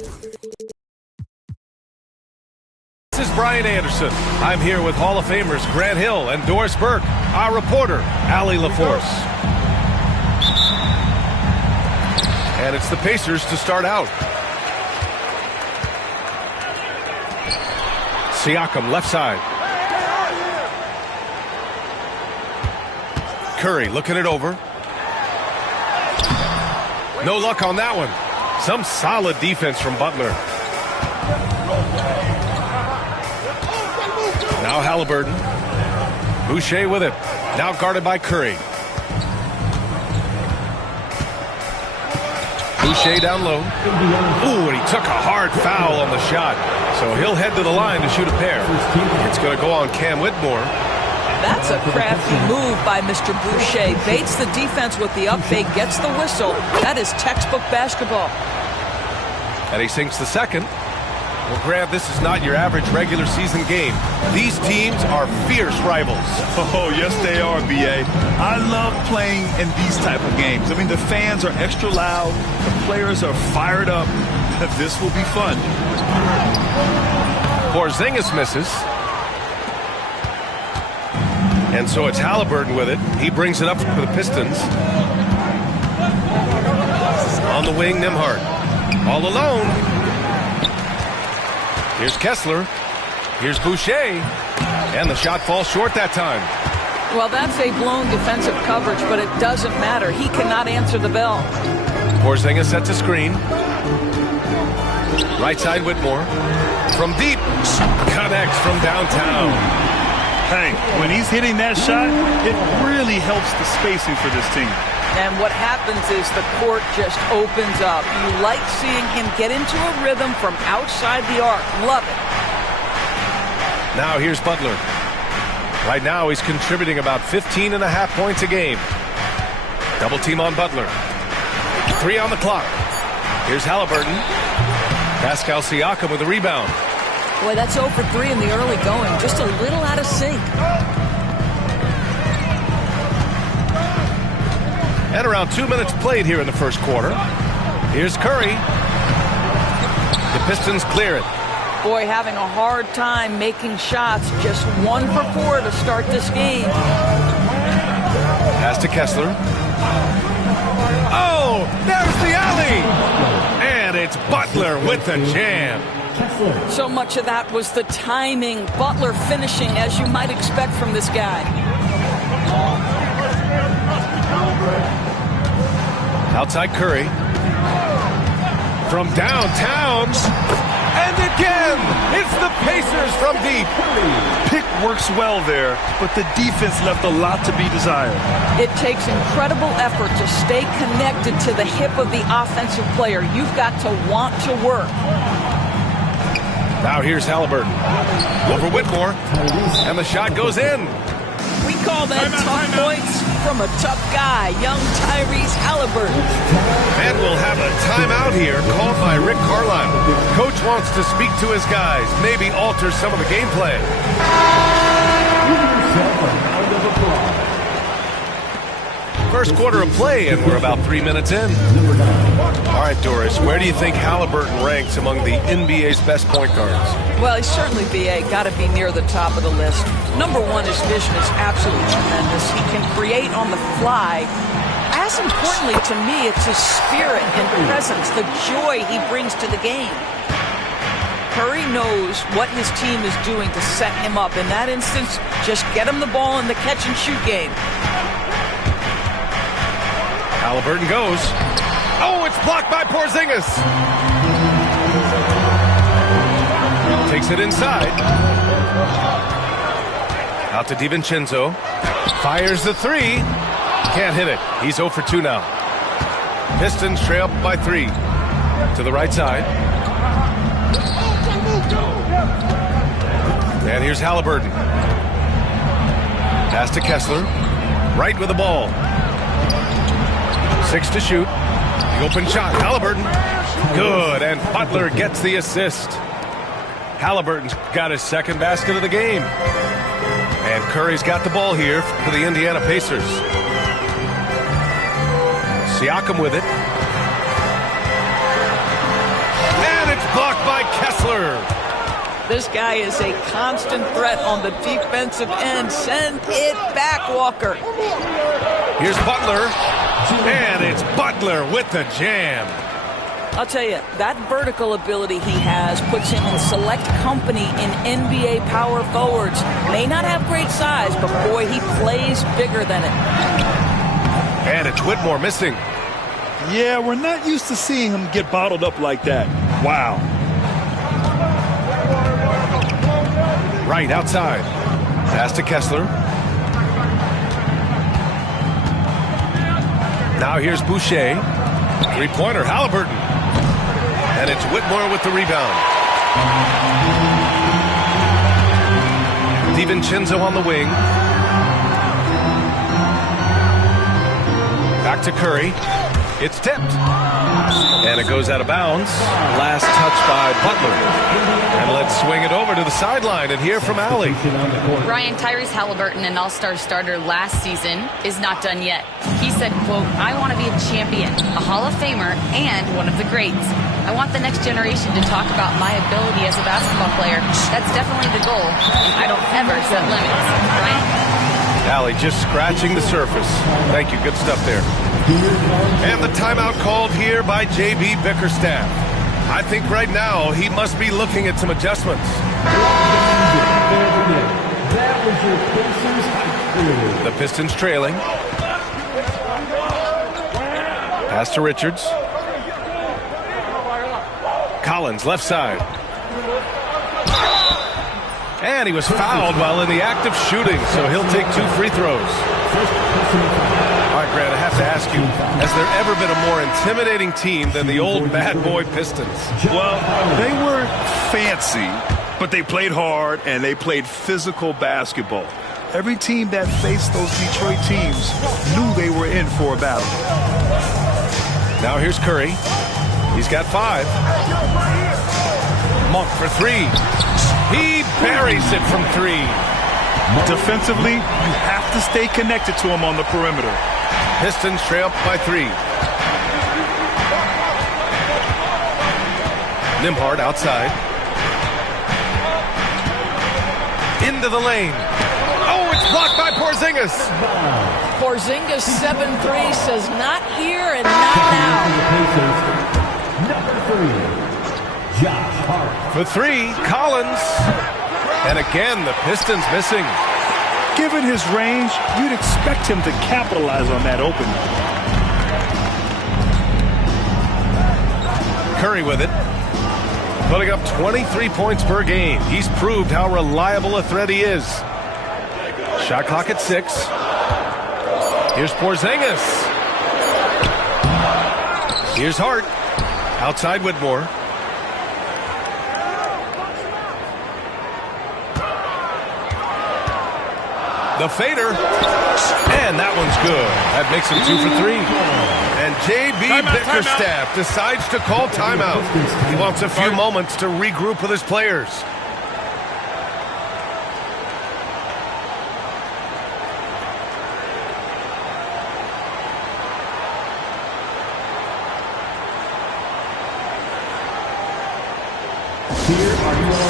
This is Brian Anderson. I'm here with Hall of Famers Grant Hill and Doris Burke, our reporter, Allie LaForce. And it's the Pacers to start out. Siakam, left side. Curry looking it over. No luck on that one. Some solid defense from Butler. Now Halliburton. Boucher with it. Now guarded by Curry. Boucher down low. Ooh, and he took a hard foul on the shot. So he'll head to the line to shoot a pair. It's going to go on Cam Whitmore. That's a crafty move by Mr. Boucher. Baits the defense with the up fake, gets the whistle. That is textbook basketball. And he sinks the second. Well, Grant, this is not your average regular season game. These teams are fierce rivals. Oh, yes, they are, BA. I love playing in these type of games. I mean, the fans are extra loud. The players are fired up. This will be fun. Porzingis misses. And so it's Halliburton with it. He brings it up for the Pistons. On the wing, Nembhard. All alone. Here's Kessler. Here's Boucher. And the shot falls short that time. Well, that's a blown defensive coverage, but it doesn't matter. He cannot answer the bell. Porzingis sets a screen. Right side, Whitmore. From deep. Connects from downtown. Hey, when he's hitting that shot, it really helps the spacing for this team. And what happens is the court just opens up. You like seeing him get into a rhythm from outside the arc. Love it. Now here's Butler. Right now he's contributing about 15.5 points a game. Double team on Butler. 3 on the clock. Here's Halliburton. Pascal Siakam with a rebound. Boy, that's 0 for 3 in the early going. Just a little out of sync. And around 2 minutes played here in the first quarter. Here's Curry. The Pistons clear it. Boy, having a hard time making shots. Just 1 for 4 to start this game. Pass to Kessler. Oh, there's the alley. And it's Butler with the jam. So much of that was the timing. Butler finishing as you might expect from this guy. Outside Curry. From downtown. And again, it's the Pacers from deep. Pick works well there, but the defense left a lot to be desired. It takes incredible effort to stay connected to the hip of the offensive player. You've got to want to work. Now here's Halliburton. Over Whitmore. And the shot goes in. We call that tough points from a tough guy, young Tyrese Halliburton. And we'll have a timeout here called by Rick Carlisle. Coach wants to speak to his guys, maybe alter some of the gameplay. First quarter of play, and we're about 3 minutes in. All right, Doris, where do you think Halliburton ranks among the NBA's best point guards? Well, he's certainly, BA, got to be near the top of the list. Number one, his vision is absolutely tremendous. He can create on the fly. As importantly to me, it's his spirit and presence, the joy he brings to the game. Curry knows what his team is doing to set him up. In that instance, just get him the ball in the catch-and-shoot game. Halliburton goes. Oh, it's blocked by Porzingis. Takes it inside. Out to DiVincenzo. Fires the 3. Can't hit it. He's 0 for 2 now. Pistons trail by 3. To the right side. And here's Halliburton. Pass to Kessler. Right with the ball. 6 to shoot. The open shot. Halliburton. Good. And Butler gets the assist. Halliburton's got his second basket of the game. And Curry's got the ball here for the Indiana Pacers. Siakam with it. And This guy is a constant threat on the defensive end. Send it back, Walker. Here's Butler, and it's Butler with the jam. I'll tell you, that vertical ability he has puts him in select company in NBA power forwards. May not have great size, but boy, he plays bigger than it. And it's Whitmore missing. Yeah, we're not used to seeing him get bottled up like that. Wow. Right outside. Pass to Kessler. Now here's Boucher. Three-pointer, Halliburton. And it's Whitmore with the rebound. DiVincenzo on the wing. Back to Curry. It's tipped. And it goes out of bounds. Last touch by Butler. And let's swing it over to the sideline and hear from Allie. Ryan, Tyrese Halliburton, an all-star starter last season, is not done yet. He said, quote, "I want to be a champion, a Hall of Famer, and one of the greats. I want the next generation to talk about my ability as a basketball player. That's definitely the goal, and I don't ever set limits." Ryan? Allie just scratching the surface. Thank you. Good stuff there. And the timeout called here by J.B. Bickerstaff. I think right now he must be looking at some adjustments. The Pistons trailing. Pass to Richards. Collins, left side. And he was fouled while in the act of shooting, so he'll take 2 free throws. All right, Grant, I have to ask you, has there ever been a more intimidating team than the old bad boy Pistons? Well, they were fancy, but they played hard and they played physical basketball. Every team that faced those Detroit teams knew they were in for a battle. Now here's Curry. He's got 5. Monk for 3. He buries it from 3. Defensively, you have to stay connected to him on the perimeter. Pistons trail by 3. Nembhard outside. Into the lane. Oh, it's blocked by Porzingis. Porzingis 7-3 says not here and not now. For 3, Collins. And again, the Pistons missing. Given his range, you'd expect him to capitalize on that opening. Curry with it. Putting up 23 points per game. He's proved how reliable a threat he is. Shot clock at 6. Here's Porzingis. Here's Hart. Outside Whitmore. The fader. And that one's good. That makes him 2 for 3. And J.B. Bickerstaff decides to call timeout. He wants a few moments to regroup with his players. Here are your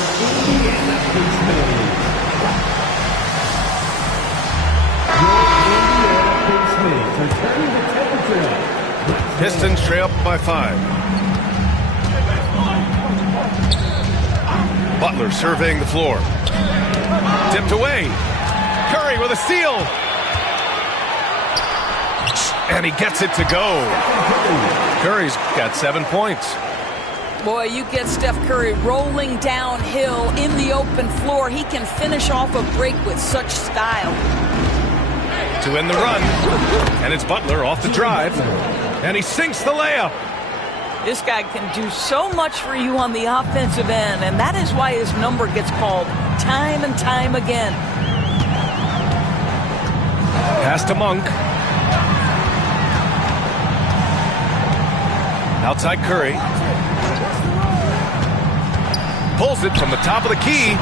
Indiana Pacers. Pistons trail up by 5. Butler surveying the floor. Tipped away. Curry with a steal. And he gets it to go. Curry's got 7 points. Boy, you get Steph Curry rolling downhill in the open floor. He can finish off a break with such style. To end the run. And it's Butler off the drive. And he sinks the layup. This guy can do so much for you on the offensive end, and that is why his number gets called time and time again. Pass to Monk. Outside Curry. Pulls it from the top of the key.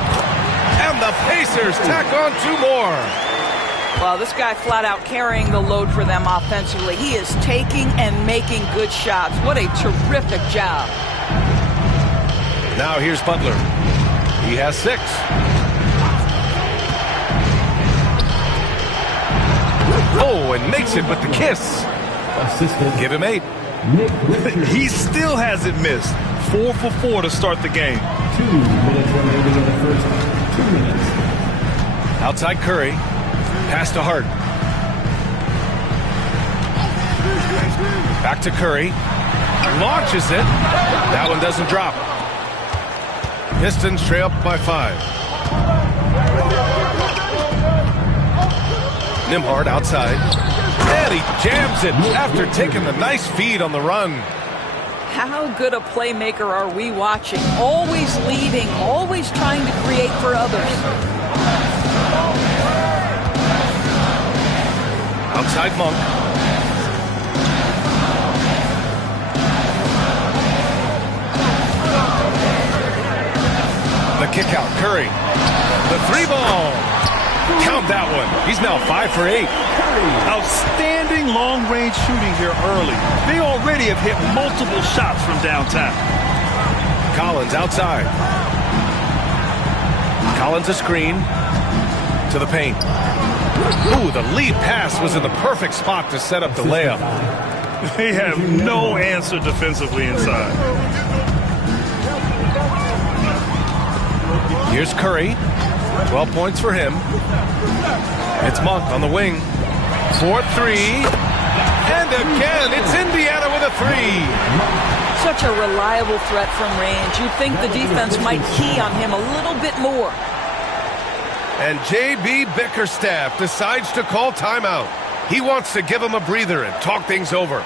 And the Pacers tack on 2 more. Well, this guy flat out carrying the load for them offensively. He is taking and making good shots. What a terrific job. Now here's Butler. He has 6. Oh, and makes it with the kiss. Give him 8. He still hasn't missed. 4 for 4 to start the game. 2 minutes remaining in the first 2 minutes. Outside Curry. Pass to Hart. Back to Curry. Launches it. That one doesn't drop. Pistons trail up by 5. Nembhard outside. And he jams it after taking the nice feed on the run. How good a playmaker are we watching? Always leading, always trying to create for others. Outside Monk. The kick out, Curry. The 3-ball. Count that one. He's now 5 for 8. Outstanding long-range shooting here early. They already have hit multiple shots from downtown. Collins outside. Collins a screen to the paint. Ooh, the lead pass was in the perfect spot to set up the layup. They have no answer defensively inside. Here's Curry. 12 points for him. It's Monk on the wing. 4-3. And again, it's Indiana with a 3. Such a reliable threat from range. You'd think the defense might key on him a little bit more. And J.B. Bickerstaff decides to call timeout. He wants to give him a breather and talk things over.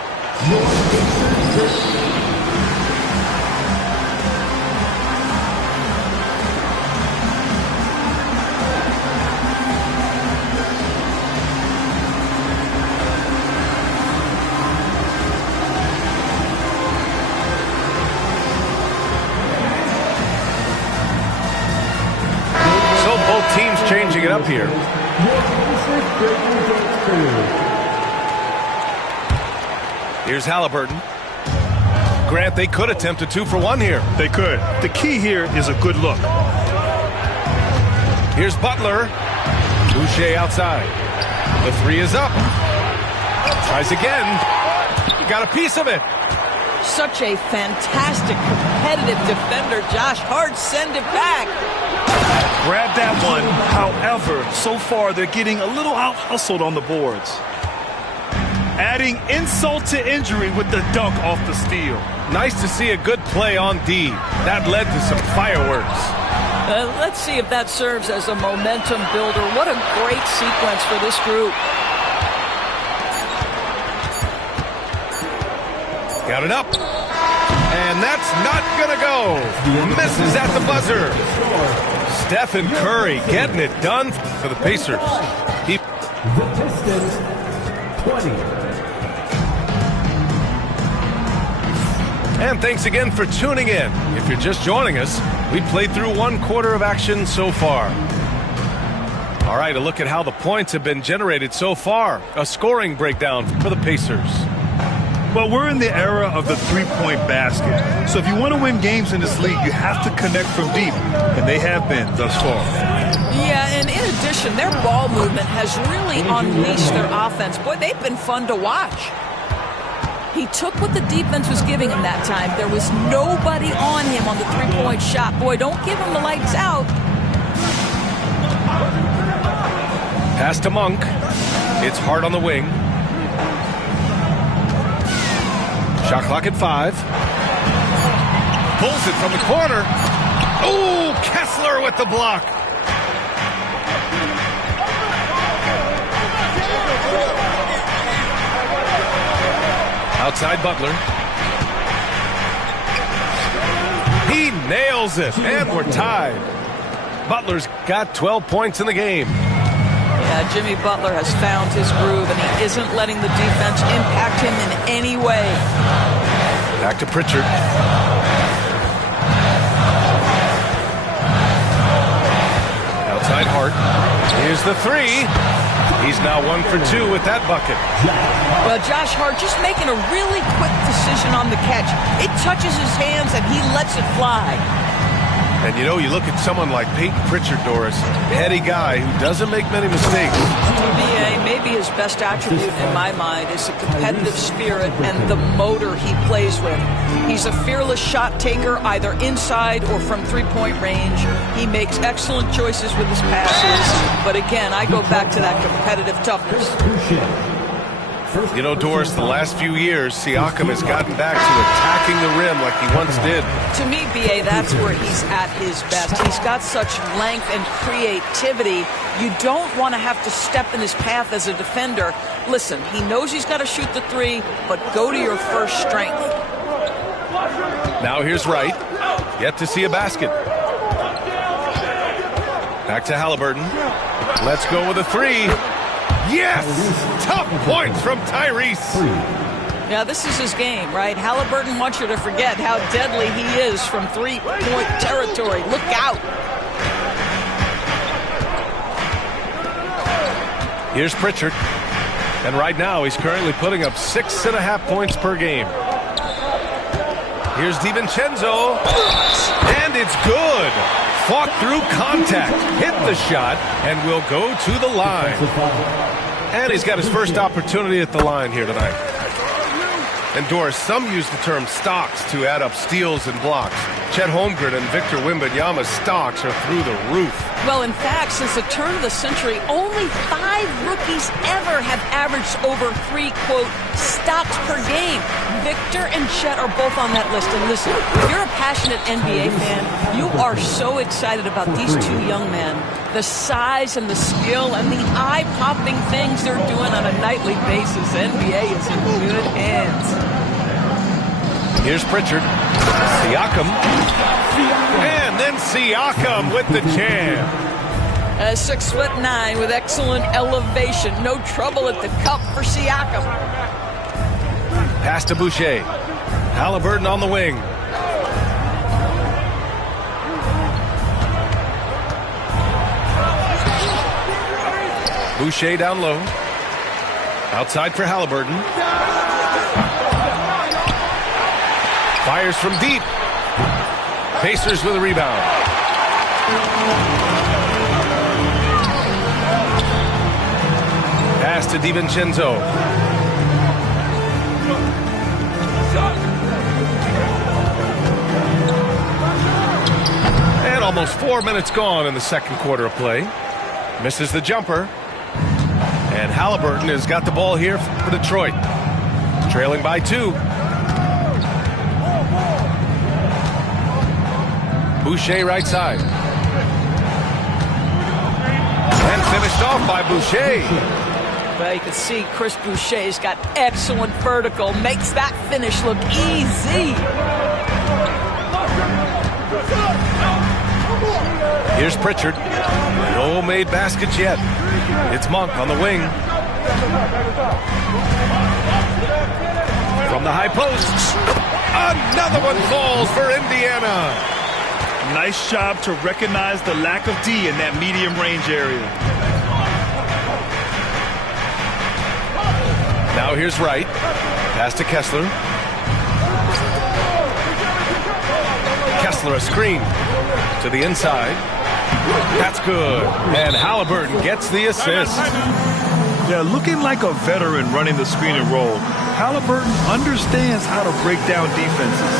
Teams changing it up here. Here's Halliburton. Grant, they could attempt a 2-for-1 here. They could. The key here is a good look. Here's Butler. Boucher outside. The 3 is up. Tries again. Got a piece of it. Such a fantastic, competitive defender. Josh Hart, send it back. Grab that one. However, so far they're getting a little out-hustled on the boards. Adding insult to injury with the dunk off the steal. Nice to see a good play on D. That led to some fireworks. Let's see if that serves as a momentum builder. What a great sequence for this group. Got it up. And that's not going to go. Misses at the buzzer. Stephen Curry getting it done for the Pacers. The Pistons, 20. And thanks again for tuning in. If you're just joining us, we played through 1 quarter of action so far. All right, a look at how the points have been generated so far. A scoring breakdown for the Pacers. Well, we're in the era of the three-point basket. So if you want to win games in this league, you have to connect from deep, and they have been thus far. Yeah, and in addition, their ball movement has really unleashed their offense. Boy, they've been fun to watch. He took what the defense was giving him that time. There was nobody on him on the three-point shot. Boy, don't give him the lights out. Pass to Monk. It's Hart on the wing. Shot clock at 5. Pulls it from the corner. Ooh, Kessler with the block. Outside Butler. He nails it, and we're tied. Butler's got 12 points in the game. Yeah, Jimmy Butler has found his groove, and he isn't letting the defense impact him in any way. Back to Pritchard. Outside Hart. Here's the 3. He's now 1 for 2 with that bucket. Well, Josh Hart just making a really quick decision on the catch. It touches his hands, and he lets it fly. And you know, you look at someone like Peyton Pritchard, Doris, heady guy who doesn't make many mistakes. IBA, maybe his best attribute in my mind is the competitive spirit and the motor he plays with. He's a fearless shot taker, either inside or from three-point range. He makes excellent choices with his passes. But again, I go back to that competitive toughness. You know, Doris, the last few years, Siakam has gotten back to attacking the rim like he once did. To me, B.A., that's where he's at his best. He's got such length and creativity. You don't want to have to step in his path as a defender. Listen, he knows he's got to shoot the three, but go to your first strength. Now here's Wright. Yet to see a basket. Back to Halliburton. Let's go with a three. Yes! Tough points from Tyrese. Yeah, this is his game, right? Halliburton wants you to forget how deadly he is from three-point territory. Look out. Here's Pritchard. And right now, he's currently putting up 6.5 points per game. Here's DiVincenzo. And it's good. Fought through contact, hit the shot, and will go to the line. And he's got his first opportunity at the line here tonight. And Doris, some use the term stocks to add up steals and blocks. Chet Holmgren and Victor Wembanyama's stocks are through the roof. Well, in fact, since the turn of the century, only 5 rookies ever have averaged over 3, quote, stocks per game. Victor and Chet are both on that list. And listen, if you're a passionate NBA fan, you are so excited about these two young men. The size and the skill and the eye-popping things they're doing on a nightly basis. NBA is in good hands. Here's Pritchard. Siakam. And then Siakam with the jam. 6'9" with excellent elevation. No trouble at the cup for Siakam. Pass to Boucher. Halliburton on the wing. Boucher down low. Outside for Halliburton. Fires from deep. Pacers with a rebound. Pass to DiVincenzo. And almost 4 minutes gone in the second quarter of play. Misses the jumper. And Halliburton has got the ball here for Detroit. Trailing by 2. Boucher right side. And finished off by Boucher. Well, you can see Chris Boucher's got excellent vertical. Makes that finish look easy. Here's Pritchard. No made baskets yet. It's Monk on the wing. From the high post. Another one falls for Indiana. Nice job to recognize the lack of D in that medium range area. Now here's Wright. Pass to Kessler. Kessler a screen to the inside. That's good. And Halliburton gets the assist. Yeah, looking like a veteran running the screen and roll. Halliburton understands how to break down defenses.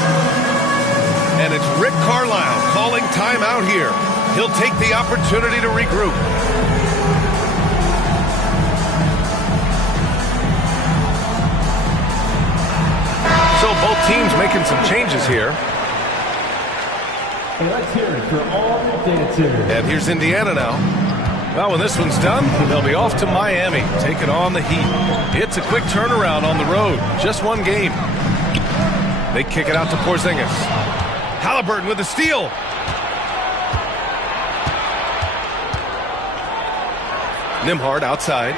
And it's Rick Carlisle calling timeout here. He'll take the opportunity to regroup. So both teams making some changes here. And let's hear it for all dancers. And here's Indiana now. Well, when this one's done, they'll be off to Miami, taking on the Heat. It's a quick turnaround on the road. Just one game. They kick it out to Porzingis. Halliburton with the steal. Nembhard outside.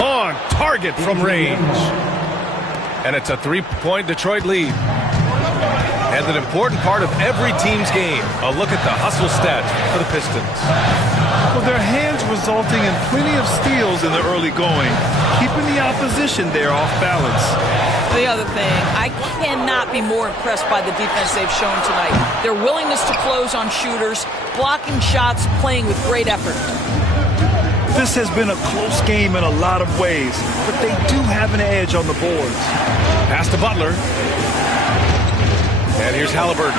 On target from range. And it's a 3-point Detroit lead. And an important part of every team's game. A look at the hustle stats for the Pistons. Well, their hands resulting in plenty of steals in the early going, keeping the opposition there off balance. the other thing. I cannot be more impressed by the defense they've shown tonight. Their willingness to close on shooters, blocking shots, playing with great effort. This has been a close game in a lot of ways, but they do have an edge on the boards. Pass to Butler. And here's Halliburton.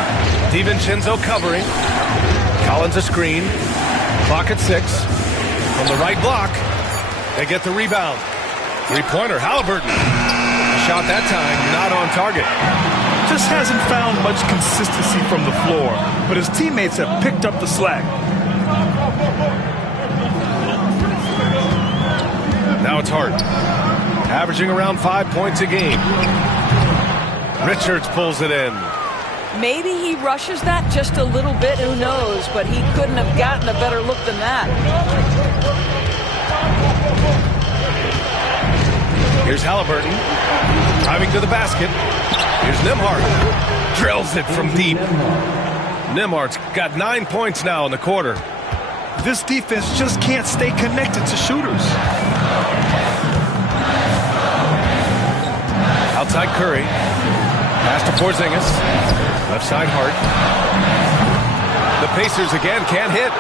DiVincenzo covering. Collins a screen. Clock at 6. From the right block, they get the rebound. Three-pointer, Halliburton. Shot that time, not on target. Just hasn't found much consistency from the floor, but his teammates have picked up the slack. Now it's Hart, averaging around 5 points a game. Richards pulls it in. Maybe he rushes that just a little bit, who knows, but he couldn't have gotten a better look than that. Here's Halliburton, driving to the basket. Here's Nembhard, drills it from deep. Nembhard's got 9 points now in the quarter. This defense just can't stay connected to shooters. Outside Curry, pass to Porzingis, left side Hart. The Pacers again can't hit.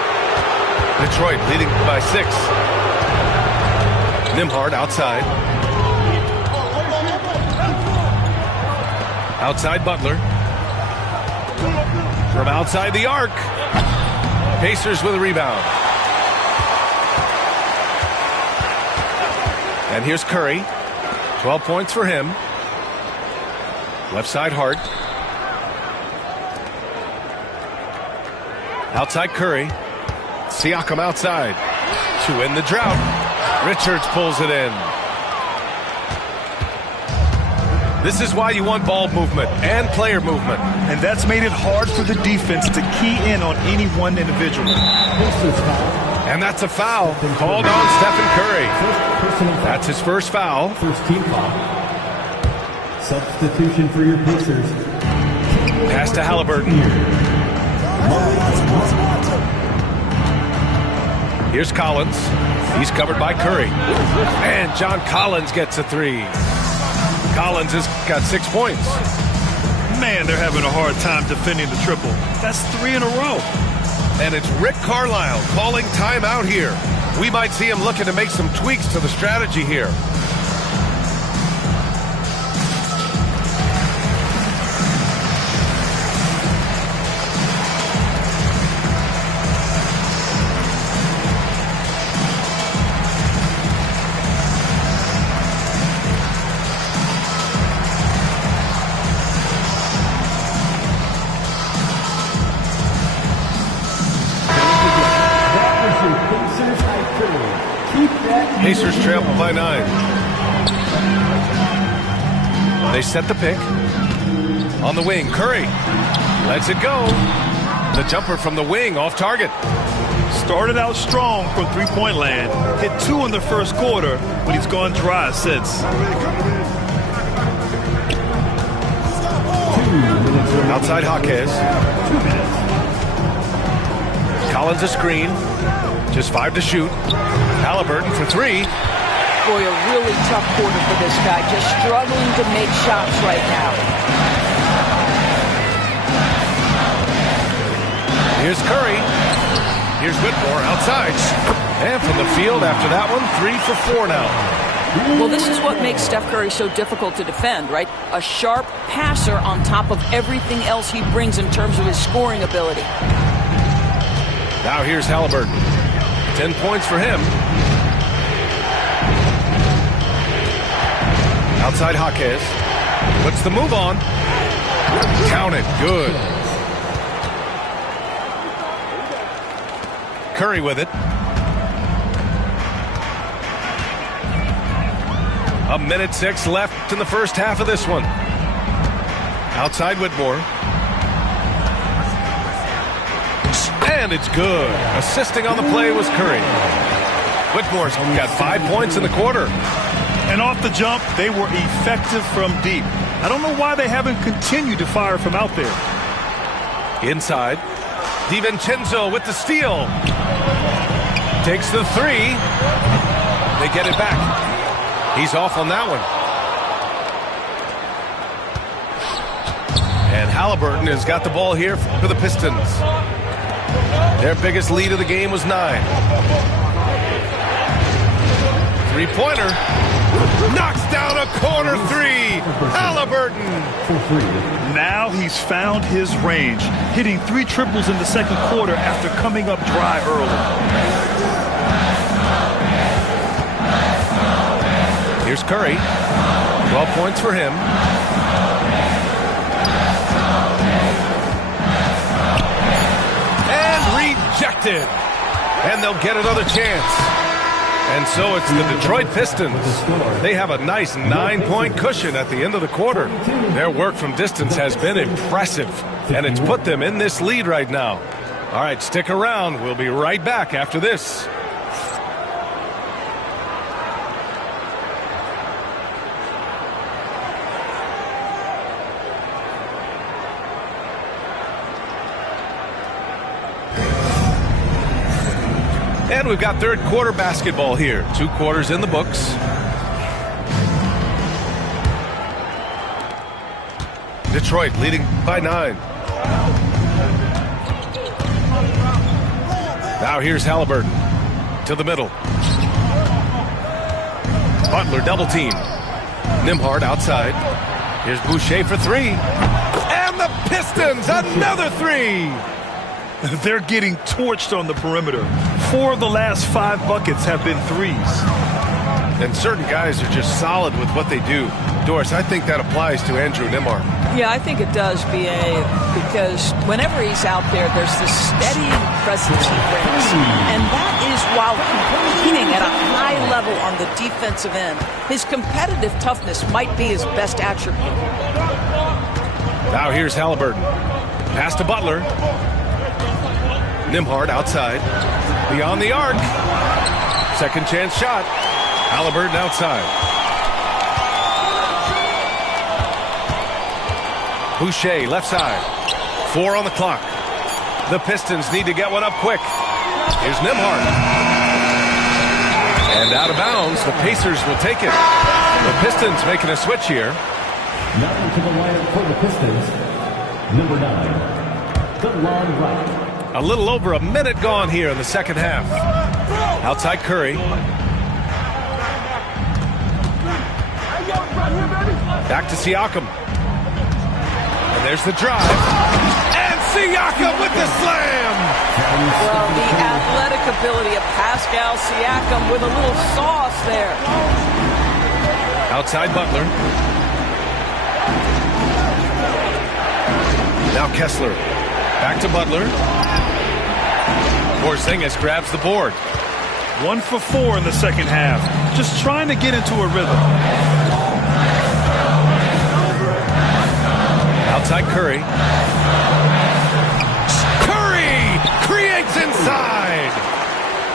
Detroit leading by 6. Nembhard outside. Outside Butler. From outside the arc. Pacers with a rebound. And here's Curry. 12 points for him. Left side Hart. Outside Curry. Siakam outside. To end the drought. Richards pulls it in. This is why you want ball movement and player movement. And that's made it hard for the defense to key in on any one individual. And that's a foul called on Stephen Curry. That's his first foul. First team foul. Substitution for your Pacers. Pass to Halliburton. Here's Collins. He's covered by Curry. And John Collins gets a 3. Collins has got 6 points. Man, they're having a hard time defending the triple. That's 3 in a row. And it's Rick Carlisle calling timeout here. We might see him looking to make some tweaks to the strategy here. Pacers trail by 9. They set the pick. On the wing, Curry lets it go. The jumper from the wing off target. Started out strong from three-point land. Hit 2 in the first quarter, but he's gone dry since. Outside Jaquez. Collins a screen. Just 5 to shoot. Halliburton for 3. Boy, a really tough quarter for this guy. Just struggling to make shots right now. Here's Curry. Here's Whitmore outside. And from the field after that one, 3 for 4 now. Well, this is what makes Steph Curry so difficult to defend, right? A sharp passer on top of everything else he brings in terms of his scoring ability. Now here's Halliburton. 10 points for him. Outside Jaquez. Puts the move on. Count it. Good. Curry with it. A minute 6 left in the first half of this one. Outside Whitmore. And it's good. Assisting on the play was Curry. Whitmore's got 5 points in the quarter. And off the jump, they were effective from deep. I don't know why they haven't continued to fire from out there. Inside. DiVincenzo with the steal. Takes the 3. They get it back. He's off on that one. Halliburton has got the ball here for the Pistons. Their biggest lead of the game was 9. Three-pointer. Knocks down a corner three. Halliburton. Now he's found his range, hitting 3 triples in the second quarter after coming up dry early. Here's Curry. 12 points for him. And rejected. And they'll get another chance. And so it's the Detroit Pistons. They have a nice 9-point cushion at the end of the quarter. Their work from distance has been impressive, and it's put them in this lead right now. All right, stick around. We'll be right back after this. And we've got third quarter basketball here. 2 quarters in the books. Detroit leading by 9. Now here's Halliburton to the middle. Butler double team. Nembhard outside. Here's Boucher for 3. And the Pistons, another 3. They're getting torched on the perimeter. 4 of the last 5 buckets have been threes. And certain guys are just solid with what they do. Doris, I think that applies to Andrew Nembhard. Yeah, I think it does, BA, because whenever he's out there, there's this steady presence he brings. And that is while competing at a high level on the defensive end. His competitive toughness might be his best attribute. Now here's Halliburton. Pass to Butler. Nembhard outside. Beyond the arc. Second chance shot. Halliburton outside. Boucher left side. 4 on the clock. The Pistons need to get one up quick. Here's Nembhard. And out of bounds, the Pacers will take it. The Pistons making a switch here. Now to the lineup for the Pistons. Number 9, DeLon Wright. A little over a minute gone here in the second half. Outside Curry. Back to Siakam. And there's the drive. And Siakam with the slam. Well, the athletic ability of Pascal Siakam with a little sauce there. Outside Butler. Now Kessler. Back to Butler. Porzingis grabs the board. 1 for 4 in the second half. Just trying to get into a rhythm. Outside Curry. Curry creates inside.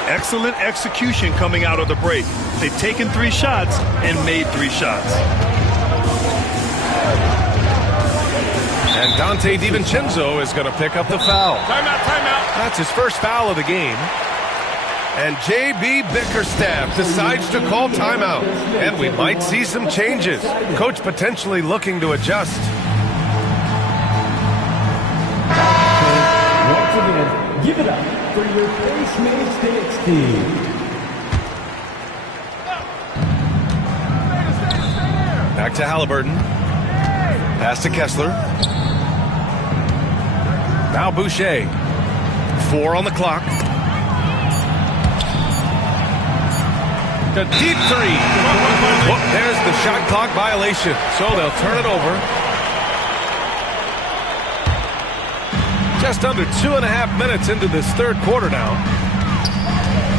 Excellent execution coming out of the break. They've taken 3 shots and made 3 shots. And Dante DiVincenzo is going to pick up the foul. Timeout. That's his first foul of the game. And J.B. Bickerstaff decides to call timeout. And we might see some changes. Coach potentially looking to adjust. Once again, give it up for your face mates team. Back to Halliburton. Pass to Kessler. Now Boucher. 4 on the clock. The deep 3. Oh, there's the shot clock violation. So they'll turn it over. Just under 2.5 minutes into this third quarter now.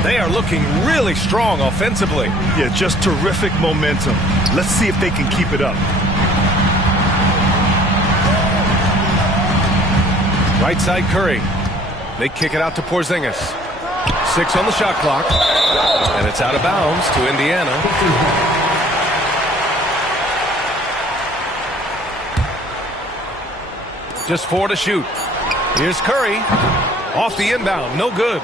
They are looking really strong offensively. Yeah, just terrific momentum. Let's see if they can keep it up. Right side Curry. They kick it out to Porzingis. 6 on the shot clock. And it's out of bounds to Indiana. Just 4 to shoot. Here's Curry. Off the inbound. No good.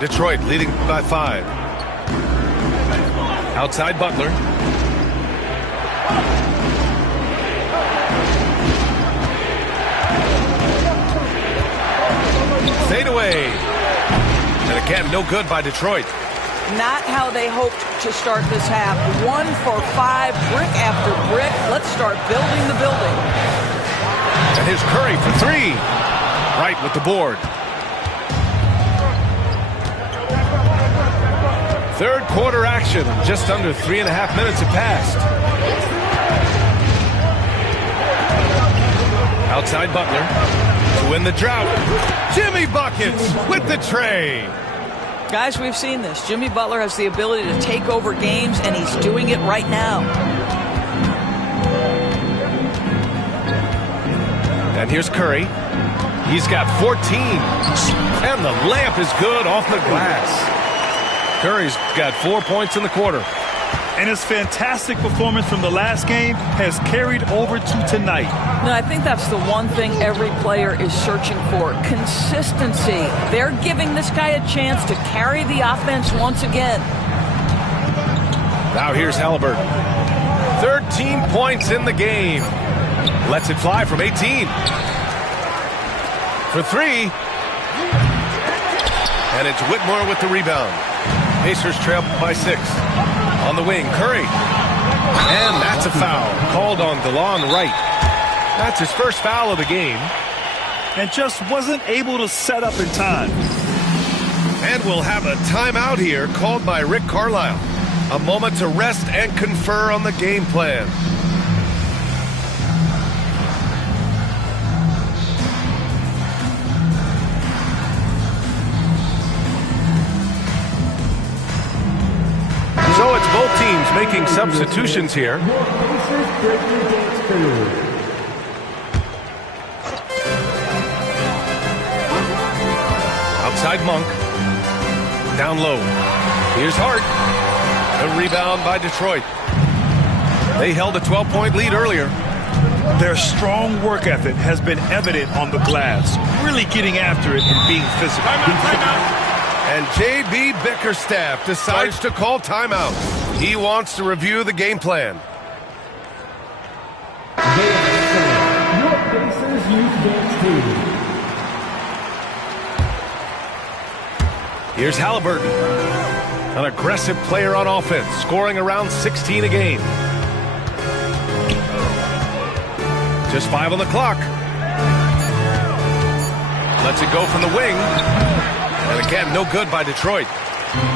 Detroit leading by 5. Outside Butler. Fade away. And again, no good by Detroit. Not how they hoped to start this half. 1 for 5, brick after brick. Let's start building the building. And here's Curry for 3. Right with the board. Third quarter action. Just under 3.5 minutes have passed. Outside Butler to win the drought. Jimmy buckets with the tray. Guys, we've seen this. Jimmy Butler has the ability to take over games, and he's doing it right now. And here's Curry. He's got 14. And the layup is good off the glass. Curry's got 4 points in the quarter. And his fantastic performance from the last game has carried over to tonight. No, I think that's the one thing every player is searching for. Consistency. They're giving this guy a chance to carry the offense once again. Now here's Halliburton. 13 points in the game. Lets it fly from 18. For 3. And it's Whitmore with the rebound. Pacers trail by 6. On the wing, Curry. And that's a foul called on DeLon Wright. That's his first foul of the game. And just wasn't able to set up in time. And we'll have a timeout here called by Rick Carlisle. A moment to rest and confer on the game plan. So it's both teams making substitutions here. Outside Monk. Down low. Here's Hart. A rebound by Detroit. They held a 12-point lead earlier. Their strong work ethic has been evident on the glass. Really getting after it and being physical. Timeout. And J.B. Bickerstaff decides to call timeout. He wants to review the game plan. Your Pacers use dance team. Here's Halliburton, an aggressive player on offense, scoring around 16 a game. Just 5 on the clock. Lets it go from the wing. And again, no good by Detroit.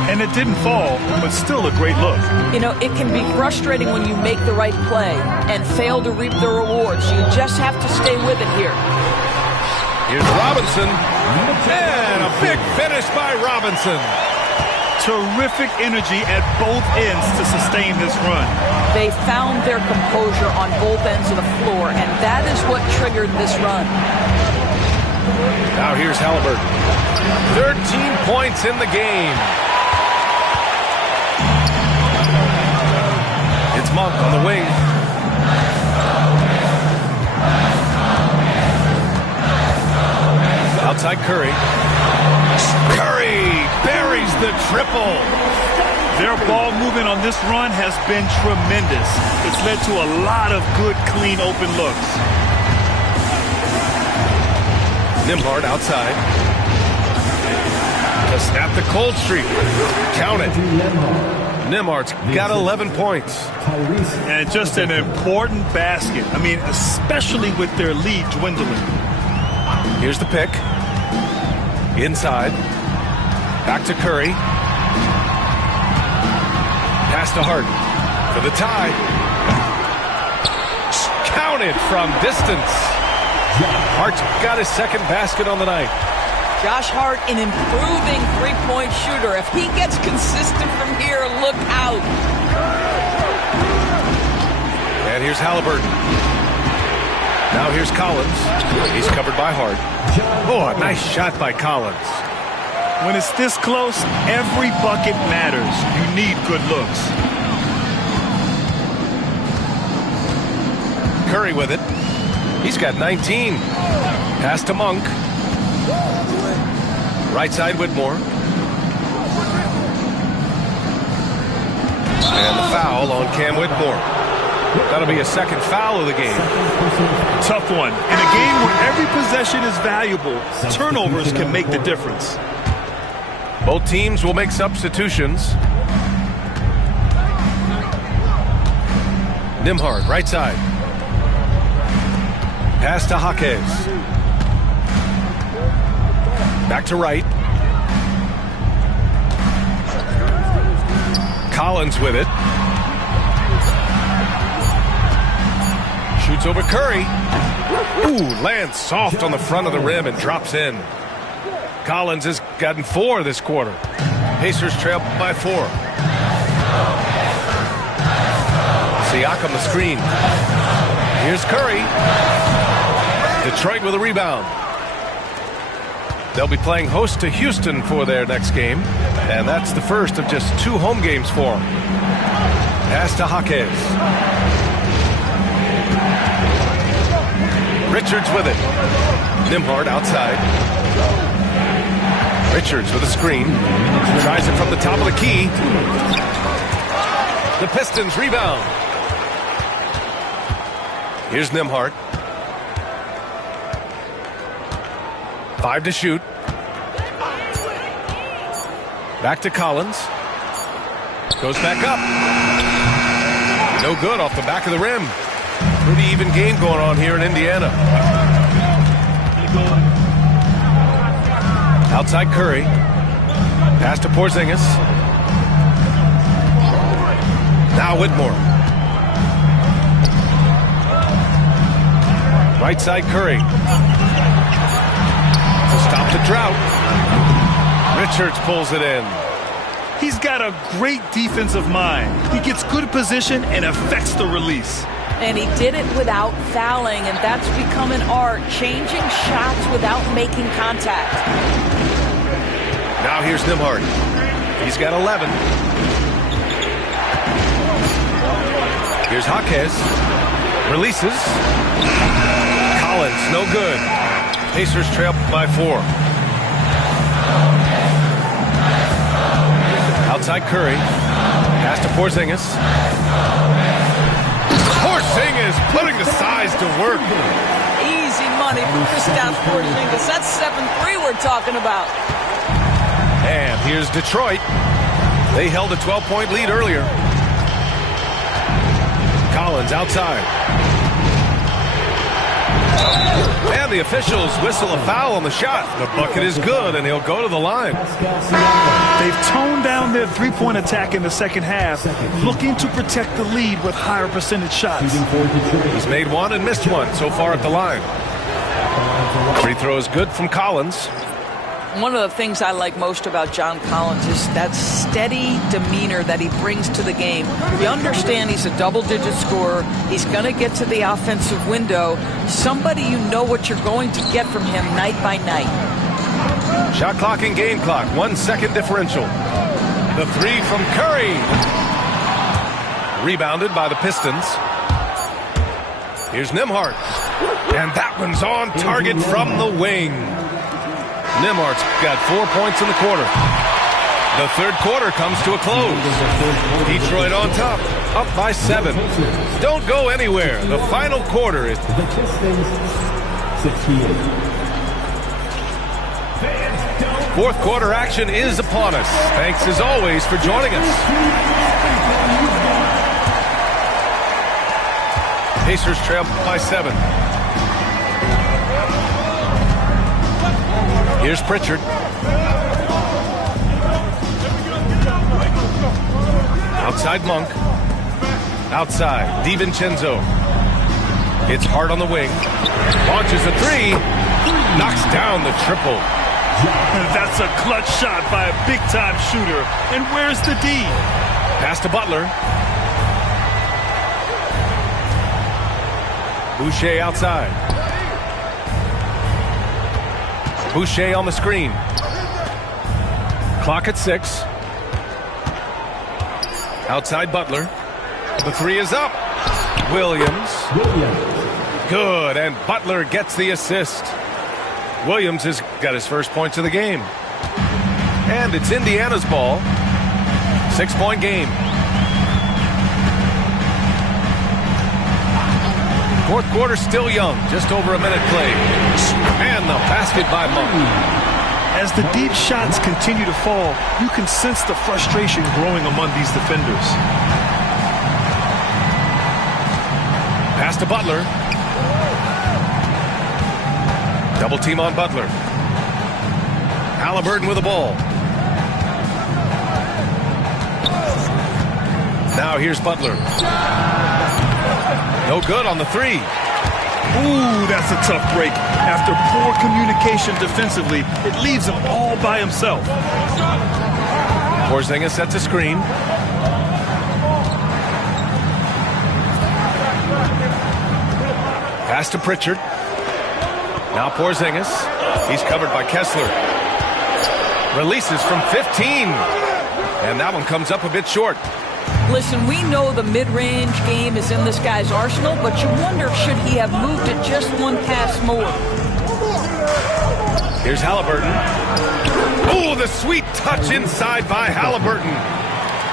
And it didn't fall, but still a great look. You know, it can be frustrating when you make the right play and fail to reap the rewards. You just have to stay with it here. Here's Robinson. And a big finish by Robinson. Terrific energy at both ends to sustain this run. They found their composure on both ends of the floor, and that is what triggered this run. Now here's Halliburton. 13 points in the game. It's Monk on the wing. Outside Curry. Curry buries the triple. Their ball movement on this run has been tremendous. It's led to a lot of good, clean, open looks. Nembhard outside. To snap the cold streak. Count it. Nembhard's got 11 points. And just an important basket. I mean, especially with their lead dwindling. Here's the pick. Inside. Back to Curry. Pass to Hart for the tie. Counted from distance. Hart's got his second basket on the night. Josh Hart, an improving three-point shooter. If he gets consistent from here, look out. And here's Halliburton. Now here's Collins. He's covered by Hart. Oh, a nice shot by Collins. When it's this close, every bucket matters. You need good looks. Curry with it. He's got 19. Pass to Monk. Right side Whitmore. And the foul on Cam Whitmore. That'll be a second foul of the game. Tough one. In a game where every possession is valuable, turnovers can make the difference. Both teams will make substitutions. Nembhard, right side. Pass to Jaquez. Back to right. Collins with it. Shoots over Curry. Ooh, lands soft on the front of the rim and drops in. Collins has gotten 4 this quarter. Pacers trail by 4. Siakam the screen. Here's Curry. Detroit with a rebound. They'll be playing host to Houston for their next game, and that's the first of just 2 home games for them. Pass to Jaquez. Richards with it. Nembhard outside. Richards with a screen. Tries it from the top of the key. The Pistons rebound. Here's Nembhard. 5 to shoot. Back to Collins. Goes back up. No good off the back of the rim. Pretty even game going on here in Indiana. Outside Curry. Pass to Porzingis. Now Whitmore. Right side Curry. To stop the drought. Richards pulls it in. He's got a great defensive mind. He gets good position and affects the release. And he did it without fouling, and that's become an art, changing shots without making contact. Now here's Nembhard. He's got 11. Here's Jaquez. Releases. Collins, no good. Pacers trail by 4. Outside Curry. Pass to Porzingis. Porzingis putting the size to work. Easy money for Kristaps Porzingis. That's 7-3 we're talking about. And here's Detroit. They held a 12-point lead earlier. Collins outside. And the officials whistle a foul on the shot. The bucket is good, and he'll go to the line. They've toned down their three-point attack in the second half, looking to protect the lead with higher percentage shots. He's made 1 and missed 1 so far at the line. Free throw is good from Collins. One of the things I like most about John Collins is that steady demeanor that he brings to the game. You understand he's a double-digit scorer. He's going to get to the offensive window. Somebody you know what you're going to get from him night by night. Shot clock and game clock, 1 second differential. The 3 from Curry. Rebounded by the Pistons. Here's Nembhard. And that one's on target from the wing. Nembhard's got 4 points in the quarter. The third quarter comes to a close. Detroit on top, up by 7. Don't go anywhere. The final quarter is... The Pistons, 68. Fourth quarter action is upon us. Thanks as always for joining us. Pacers trail by 7. Here's Pritchard. Outside Monk. Outside DiVincenzo. It's hard on the wing. Launches a 3. Knocks down the triple. That's a clutch shot by a big-time shooter. And where's the D? Pass to Butler. Boucher outside. Boucher on the screen. Clock at 6. Outside Butler. The 3 is up. Williams. Good, and Butler gets the assist. Williams has got his first points of the game. And it's Indiana's ball. 6-point game. Fourth quarter still young. Just over a minute played. And the basket by Monk. As the deep shots continue to fall, you can sense the frustration growing among these defenders. Pass to Butler. Double team on Butler. Halliburton with the ball. Now here's Butler. No good on the three. Ooh, that's a tough break. After poor communication defensively, it leaves him all by himself. Porzingis sets a screen. Pass to Pritchard. Now Porzingis. He's covered by Kessler. Releases from 15. And that one comes up a bit short. Listen, we know the mid-range game is in this guy's arsenal, but you wonder, should he have moved it just one pass more? Here's Halliburton. Oh, the sweet touch inside by Halliburton.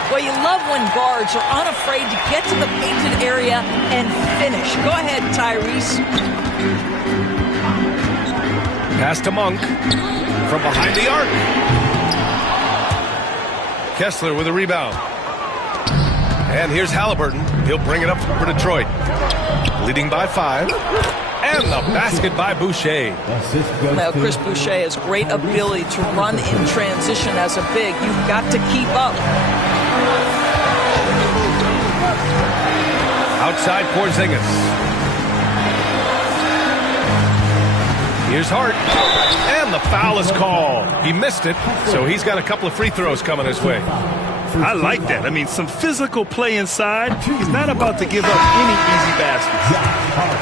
Well, you love when guards are unafraid to get to the painted area and finish. Go ahead, Tyrese. Pass to Monk from behind the arc. Kessler with a rebound. And here's Halliburton. He'll bring it up for Detroit. Leading by 5. And the basket by Boucher. Now, Chris Boucher has great ability to run in transition as a big. You've got to keep up. Outside Porzingis. Here's Hart. And the foul is called. He missed it, so he's got a couple of free throws coming his way. I like that. I mean, some physical play inside. He's not about to give up any easy baskets.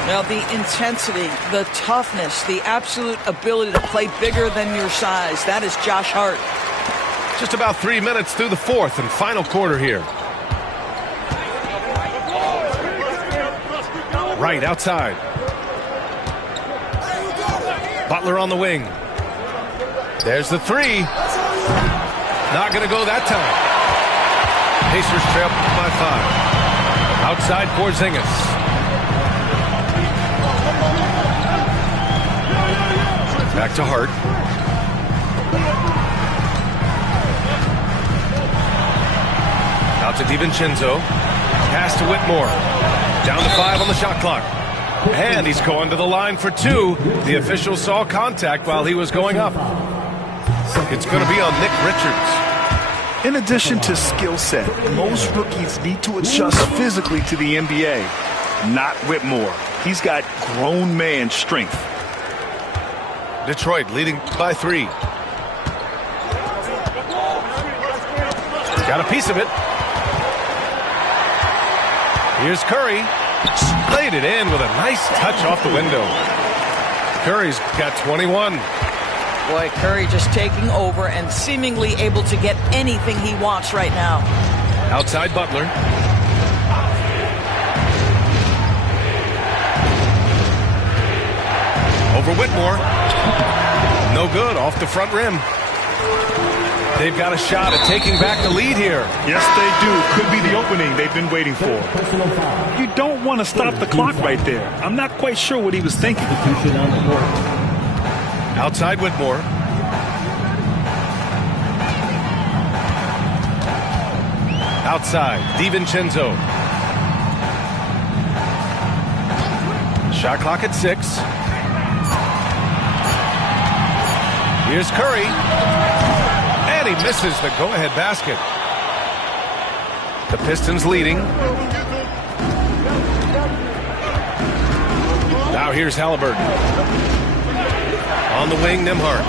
Now, the intensity, the toughness, the absolute ability to play bigger than your size. That is Josh Hart. Just about 3 minutes through the fourth and final quarter here. Right outside. Butler on the wing. There's the three. Not going to go that time. Pacers trail by 5. Outside Porzingis. Back to Hart. Out to DiVincenzo. Pass to Whitmore. Down to 5 on the shot clock. And he's going to the line for 2. The official saw contact while he was going up. It's going to be on Nick Richards. In addition to skill set, most rookies need to adjust physically to the NBA. Not Whitmore. He's got grown man strength. Detroit leading by 3. Got a piece of it. Here's Curry. Laid it in with a nice touch off the window. Curry's got 21. Boy, Curry just taking over and seemingly able to get anything he wants right now. Outside Butler. Over Whitmore. No good, off the front rim. They've got a shot at taking back the lead here. Yes, they do. Could be the opening they've been waiting for. You don't want to stop the clock right there. I'm not quite sure what he was thinking. Outside Whitmore. Outside, DiVincenzo. Shot clock at 6. Here's Curry. And he misses the go-ahead basket. The Pistons leading. Now here's Halliburton. On the wing, Nembhard.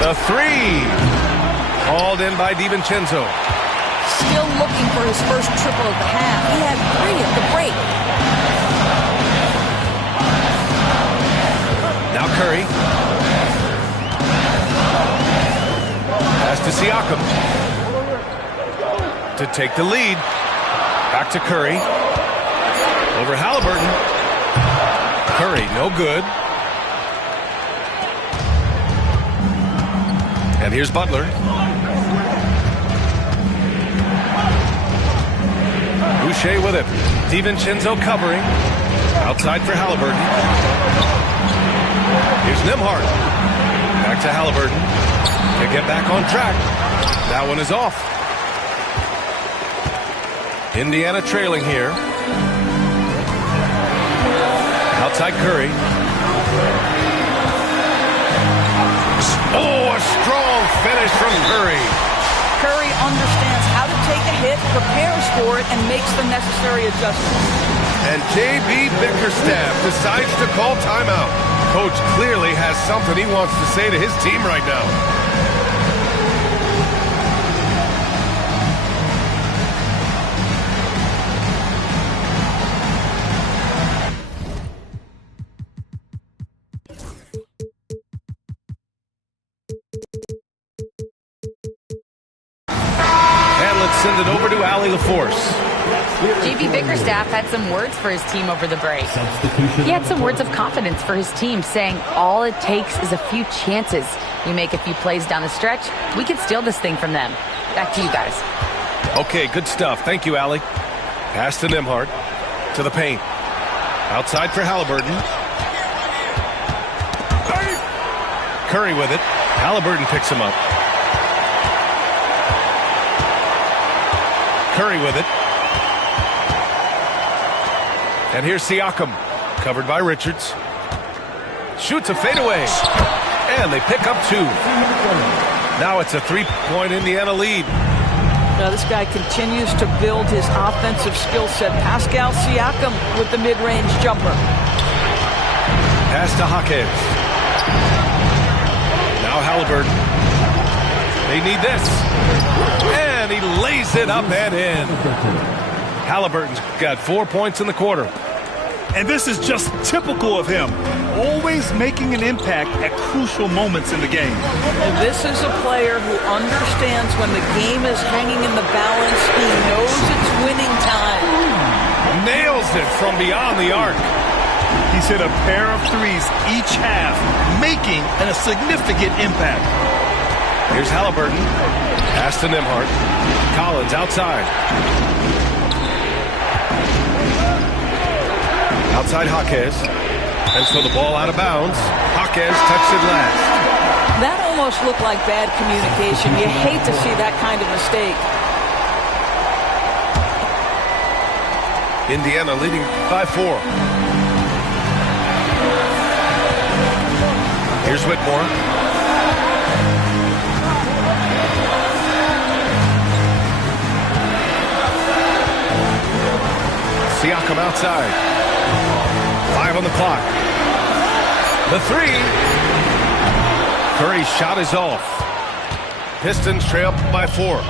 The 3. Hauled in by DiVincenzo. Still looking for his first triple of the half. He had 3 at the break. Now Curry. Pass to Siakam. To take the lead. Back to Curry. Over Halliburton. Curry, no good. And here's Butler. Boucher with it. DiVincenzo covering. Outside for Halliburton. Here's Nembhard. Back to Halliburton. To get back on track. That one is off. Indiana trailing here. Outside Curry. Oh, a strong finish from Curry. Curry understands how to take a hit, prepares for it, and makes the necessary adjustments. And J.B. Bickerstaff decides to call timeout. Coach clearly has something he wants to say to his team right now. Send it over to Allie LaForce. J.B. Bickerstaff had some words for his team over the break. He had some words of confidence for his team, saying all it takes is a few chances. We make a few plays down the stretch, we can steal this thing from them. Back to you guys. Okay, good stuff. Thank you, Allie. Pass to Nembhard. To the paint. Outside for Halliburton. Curry with it. Halliburton picks him up. Curry with it. And here's Siakam, covered by Richards. Shoots a fadeaway. And they pick up two. Now it's a three-point Indiana lead. Now this guy continues to build his offensive skill set. Pascal Siakam with the mid-range jumper. Pass to Hawkins. Now Halliburton. They need this. And he lays it up and in. Halliburton's got 4 points in the quarter. And this is just typical of him. Always making an impact at crucial moments in the game. And this is a player who understands when the game is hanging in the balance. He knows it's winning time. Nails it from beyond the arc. He's hit a pair of threes each half, making a significant impact. Here's Halliburton. Pass to Nembhard. Collins outside. Outside Hawkins. And so the ball out of bounds. Hawkins touched it last. That almost looked like bad communication. You hate to see that kind of mistake. Indiana leading by 4. Here's Whitmore. Siakam outside. 5 on the clock. The three. Curry's shot is off. Pistons trail by 4.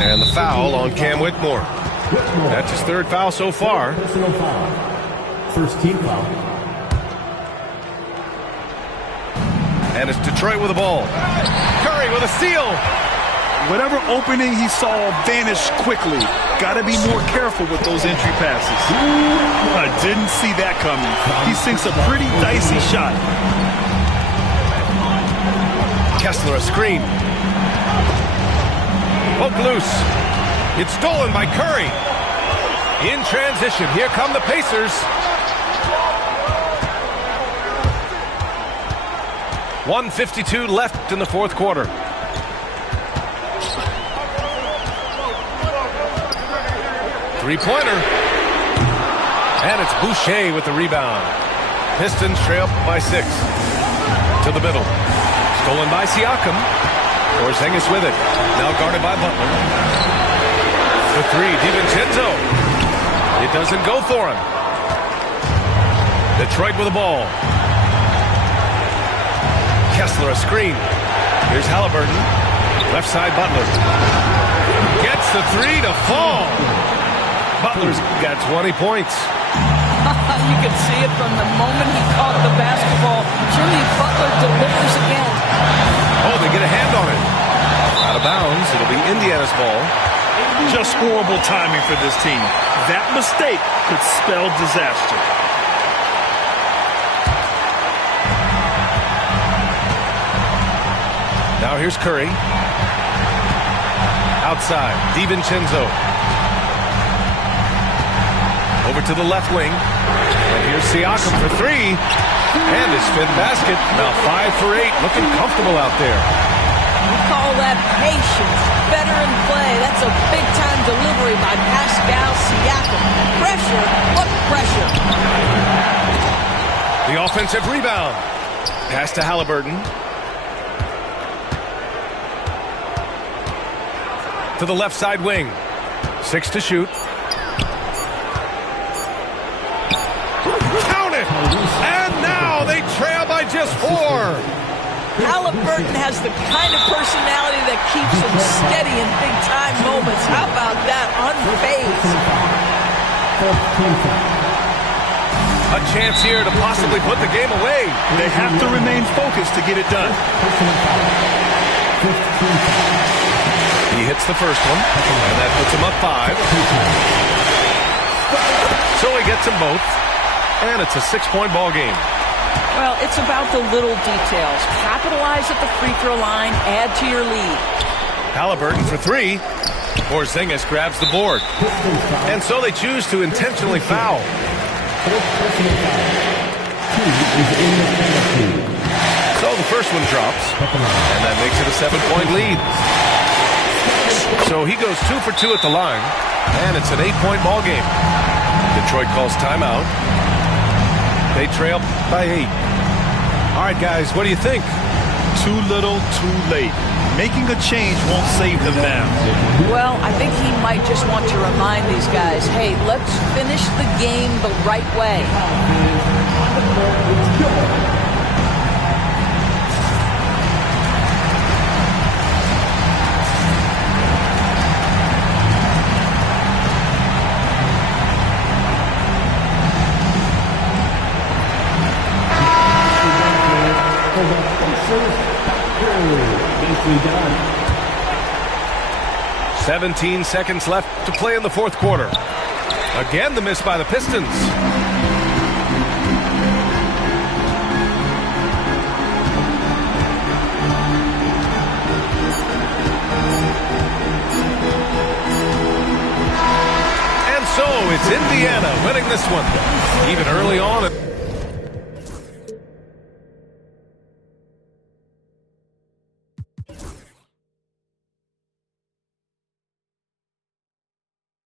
And the foul on Cam Whitmore. That's his third foul so far. Personal foul. First team foul. And it's Detroit with the ball. Curry with a steal. Whatever opening he saw vanished quickly. Got to be more careful with those entry passes. I didn't see that coming. He sinks a pretty dicey shot. Kessler a screen. Poke loose. It's stolen by Curry. In transition, here come the Pacers. .152 left in the fourth quarter. Three-pointer. And it's Boucher with the rebound. Pistons trail by 6. To the middle. Stolen by Siakam. Porzingis with it. Now guarded by Butler. The three, DiVincenzo. It doesn't go for him. Detroit with the ball. Kessler a screen. Here's Halliburton. Left side Butler. Gets the three to fall. Butler's got 20 points. You can see it from the moment he caught the basketball. Jimmy Butler delivers again. Oh, they get a hand on it. Out of bounds. It'll be Indiana's ball. Just horrible timing for this team. That mistake could spell disaster. Now here's Curry. Outside, DiVincenzo. Over to the left wing. And here's Siakam for three. And his fifth basket. Now 5 for 8. Looking comfortable out there. We call that patience. Veteran play. That's a big-time delivery by Pascal Siakam. Pressure. What pressure? The offensive rebound. Pass to Halliburton. To the left side wing. 6 to shoot. Count it! And now they trail by just 4. Halliburton has the kind of personality that keeps him steady in big-time moments. How about that? Unfazed. A chance here to possibly put the game away. They have to remain focused to get it done. He hits the first one, and that puts him up 5. So he gets them both, and it's a 6-point ball game. Well, it's about the little details. Capitalize at the free throw line, add to your lead. Halliburton for 3. Porzingis grabs the board. And so they choose to intentionally foul. So the first one drops, and that makes it a 7-point lead. So he goes 2 for 2 at the line, and it's an 8-point ball game. Detroit calls timeout. They trail by 8. All right, guys, what do you think? Too little, too late. Making a change won't save them now. Well, I think he might just want to remind these guys, hey, let's finish the game the right way. Done. 17 seconds left to play in the fourth quarter. Again, the miss by the Pistons. And so it's Indiana winning this one. Even early on.